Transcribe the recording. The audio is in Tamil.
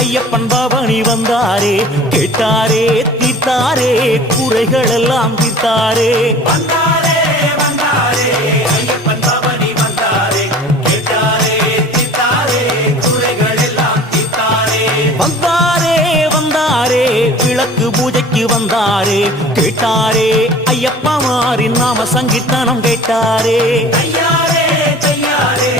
ஐயப்பன் பவனி வந்தாரே, கேட்டாரே தீர்த்தாரே, குறைகள் எல்லாம் தீர்த்தாரே. வந்தாரே வந்தாரே ஐயப்பன் பவனி வந்தாரே, கேட்டாரே தீர்த்தாரே, குறைகள் எல்லாம் தீர்த்தாரே. வந்தாரே வந்தாரே விளக்கு பூஜைக்கு வந்தாரே, கேட்டாரே ஐயப்பமாரின் நாம சங்கீர்த்தனம் கேட்டாரே. தையாரே தையாரே